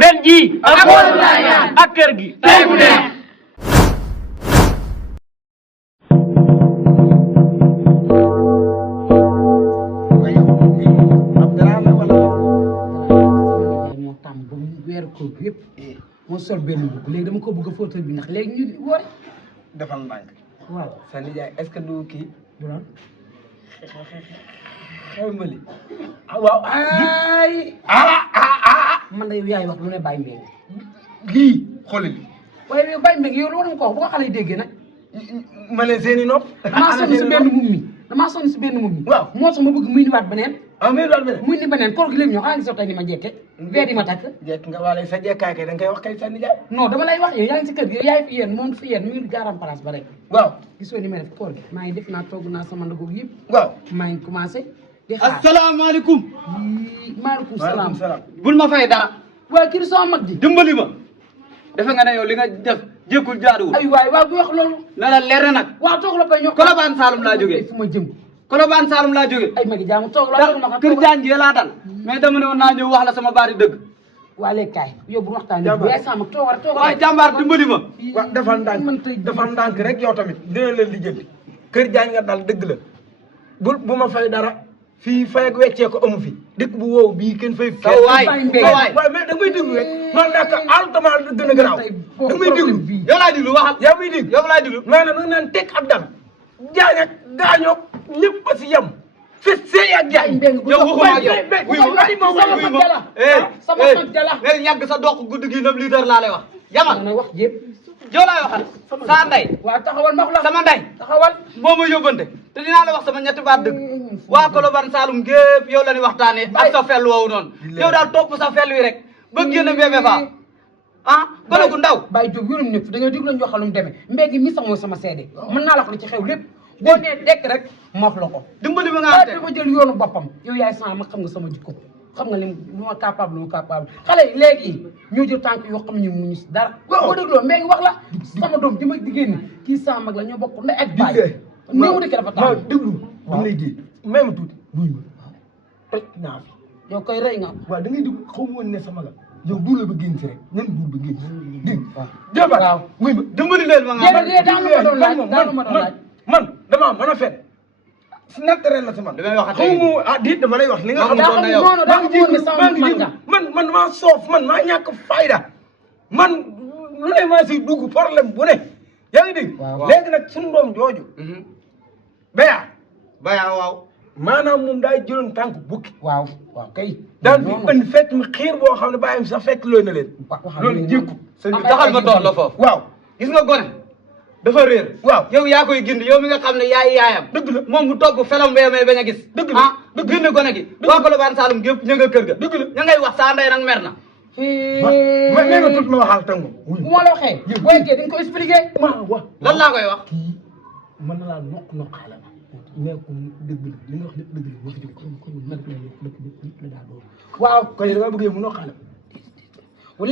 ren jii ak kër gi tey bu neex moo sol benn bugg léegi dama ko bëgg a photo bi ndax léegi ñu wari defal ndànk waaw sa nijaay est-ce que du kii bu doon xew mbali waaw ay man de yow yaay wax lu ne Baye Mbengue lii xoolal lii waaye yow Baye Mbengue yow lu war nga ko wax bu ko xale yi déggee nag ma ne seeni nopp damaa sonn si benn mum mi damaa sonn si benn mum mi waaw moo tax ma bëgg muy niwaat beneen mais loolu beneen muy ni beneen koor gi léegi ñoo xanaa ngi sottay ni ma jekke weer yi ma takk jekk nga wala sa jekkaay kay da nga koy wax kay sa nijaay non dama lay wax yow yaa ngi si kër gi yow yaay fi yéen moom fi yéen mu ngi garam place ba rek waaw gisoo ni ma def koor gi maa ngi def naa togg naa sama ndogu yëpp waaw maa ngi commencé di xaar asalaamaaleykum maaleykum salaam bul ma fay dara waaye kii sama mag ji dimbali ma defe nga ne yow li nga def jékkul jaaduwul ay waay waaw bu wax loolu na la leer na nag waaw toog la bay ñoo Colobane Saloum laa jógee fu ma jëm Colobane Saloum laa jógee ay magi jaamu toog la toog ma kër jaan gi laa dal mais dama ne woon naa ñëw wax la sama baati dëgg waa léegi kaay yow bu waxtaanee yaay sama toogal toogal waaye jàmbaar dimbali ma waaw defal ndànk defal ndànk rek yow tamit dina la lijjanti kër jaan nga dal dëgg la bu ma fay dara fii fay ak weccee ko amu fi dëkk bu wow bii kenn fay sa waay waaye mais da ngay déglu rek man nekk altement gën a garaaw da ngay déglu yow laay déglu waxal yaa may dégg yow laay déglu maanaam da nga naan teg ab dal jaañ ak gaañoo ñëpp a si yem fes see ak jaañ yow waxuma ak yow sama mag jala sama mag jala léegi ñàgg sa dox guddi gi 9 litres laa lay wax yamal na wax yëpp yow laay waxal sa ndey waaw taxawal ma wax la sama ndey taxawal moo ma yóbbante te dinaa la wax sama ñetti baat dëgg waa Colobane Saloum gépp yow la ñuy waxtaanee ak sa fel woowu noonu yow daal topp sa fel wi rek ba génn bébé fa gone gu ndaw Baye Diop yoonum nekk da ngay déglu lañu waxal lu mu demee mbéegi mi sax mooy sama seede mën naa la wax li ci xew lépp boo nee dekk rek ma wax la ko dimbali ma nga dama jël yoonu boppam yow yaay sama ma xam nga sama jikko xam nga li lu ma capable xale yi léegi ñoo jël tànk yoo xam ne ñu muñu si dara boo dégloo mbéegi wax la sama doom ji ma jigéen ni kii sama mag la ñoo bokk ndey ak baay néew dëkk dafa tax déglu dama lay dégg même tuuti buy ma toj naa fi yow koy rey nga waaw da ngay dégg xaw ma woon ne sama la yow duul la ba génn si rek nan duul ba génn si dégg jabar waaw wuy ma dimbali leen ma nga daanu ma doon laaj man damaa mën a fen si naturel la si man damay wax xaw ma diit dama lay wax li nga xam man maa soof man maa ñàkk fayda man lu ne maa si dugg problème bu ne yaa ngi dégg léegi nag suñu doom jooju baya waaw maanaam moom daay jëloon tànk bukki waaw kay daan fi andi fekk mi xiir boo xam ne bàyyam sax fekk loo na leen loolu jékku taxal ma doon la foofu waaw gis nga gone dafa réer waaw yow yaa koy gindi yow mi nga xam ne yaay yaayam dëgg la moom mu topp felam mbéy may bañ a gis dëgg la dëgg gindi gone gi waa Colobane Saloum gépp ña nga kër ga dëgg la ña ngay wax saa ndey nag mer na mais nga tut ma waxal tàng bu ma la waxee booy kee dañ ko expliqué lan laa koy wax kii mën na laa noq xaala mais ko dëgg la li nga wax lépp dëgg la wax dëgg ko nag la daa doon waaw ko da nga bëggee mu noq xaala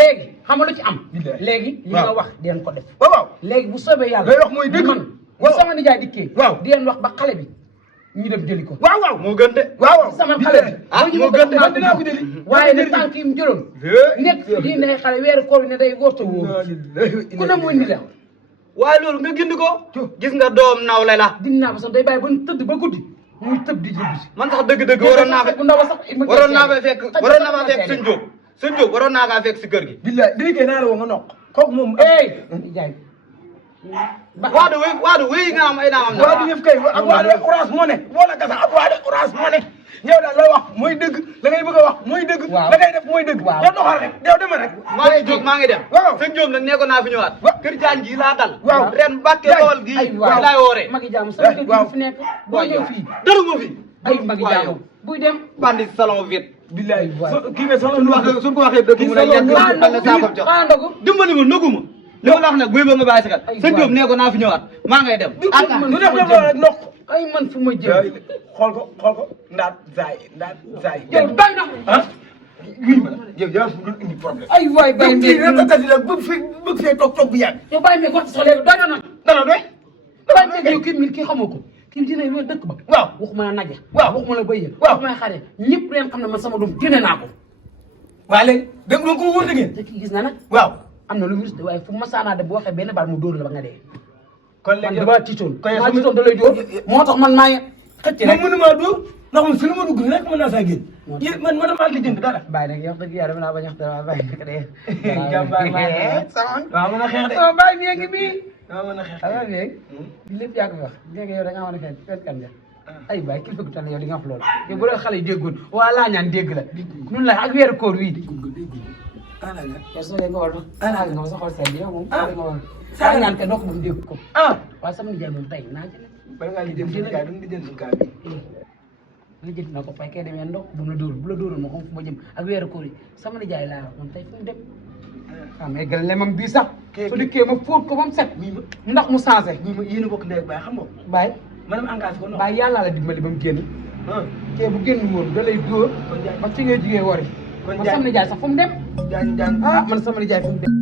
léegi xam nga lu ci am léegi li nga wax den ko def waaw léegi bu soobee yàlla lay wax mooy dëgg man bu sama nijaay dikkee waaw di leen wax ba xale bi ñu dem jëli ko waaw moo gën de waaw sama xale bi moo gën de man dinaa ko jëli waaye ne tànk yi mu jëloon nekk yi ne xale weeru koor ne day wóorta wóor ku ne muy ni la waaye loolu nga gindi ko gis nga doom nawle la dinaa ba sax day bàyyi ba tëdd ba guddi muy tëb di jëbbi si man sax dëgg-dëgg waroon naa bu ndaw sax waroon naa fa fekk sëñ Diop waroon naa kaa fekk si kër gi billaay dirigé naa la woo nga noq kooku moom nijaay waadu wéy nga am ay naamam na waadu yëf kay ak waadu orange moo ne wala gasa ak waadu orange moo ne yow daal lay wax mooy dëgg la ngay bëgg a wax mooy dëgg la ngay def mooy dëgg yow doxal rek yow demal rek maa ngi jóg maa ngi dem waaw sëñ Diop nag nekkoon naa fi ñëwaat kër jaan gi laa dal waaw ren Mbàkke Bawol gi laay wooree magi jaamu sama kër gi fi nekk boo ñëw fii dara ma fi ay magi jaamu buy dem bandi salon vite billaay kii nga soxla suñ ko waxee dëgg mu ne yegg na saako jox dimbali ma nagu ma li ma la wax nag buy ba nga bàyyi sa kat sëñ Diop nekkoon naa fi ñëwaat maa ngay dem du def la rek noq ay man fu ma jëm xool ko ndaat zaay yow bay na wii ma yow yaa fi doon indi problème ay waay bay kii ratatati la bëgg fee toog bu yàgg yow bàyyi meeg waxtu sax léegi doy na nag dana doy bàyyi meeg yow kii xamoo ko kii dina yow dëkk ba waaw waxuma la naje waaw waxuma la bëy waaw waxuma la xare ñëpp leen xam ne man sama doom génne naa ko waa léegi dégg nga ko wóor dëgg te kii gis na nag waaw am na lu mu waaye fu masaanaa de bu waxee benn baat mu dóor la ba nga dee kon man léegi damaa tiitoon kon maa tiitoon da lay dóor moo tax man maa ngi xëcc man rek mënumaa dóor ndax man fi lu ma dugg rek mën naa saa génn man ma damaa lijjanti dara bàyyi nag yow dëgg yàlla dama naa bañ a wax dara bàyyi nag de jàmbaar laa sama waaw mën a xeex de sama bàyyi mi ngi bii waaw mën a xeex waaw léegi bi lépp yaa ko fi wax dégg nga yow da ngaa mën a fen kan nga ay baay kilifa gu toll yow di nga wax loolu yow bu la xale yi déggoon waa laa ñaan dégg la ñun la ak weeru koor wii yow soo dee nga war saaga nga ma sa xol seen yow moom soo dee nga war saa ñaan ke dokk ba mu dégg ko waaye sama nijaay moom tey naa jël bala ngaa lijjanti suñu kaa duñu lijjanti suñu kaa bi lijjanti na ko fay kay demee ndox bu la dóor bu la dóoroon ma xam fu ma jëm ak weeru koor yi sama nijaay laa wax moom tey fu mu dem waaw mais gën lemam bii sax su dikkee ma fóot ko ba mu set ndax mu changé yéen a bokk ndey ak baay xam nga bàyyi maanaam engagé ko bàyyi yàlla la dimbali ba mu génn kee bu génn woon da lay dóor ba ci ngay jugee wari man sama nijaay sax fu mu dem jaañ man sama nijaay fu mu dem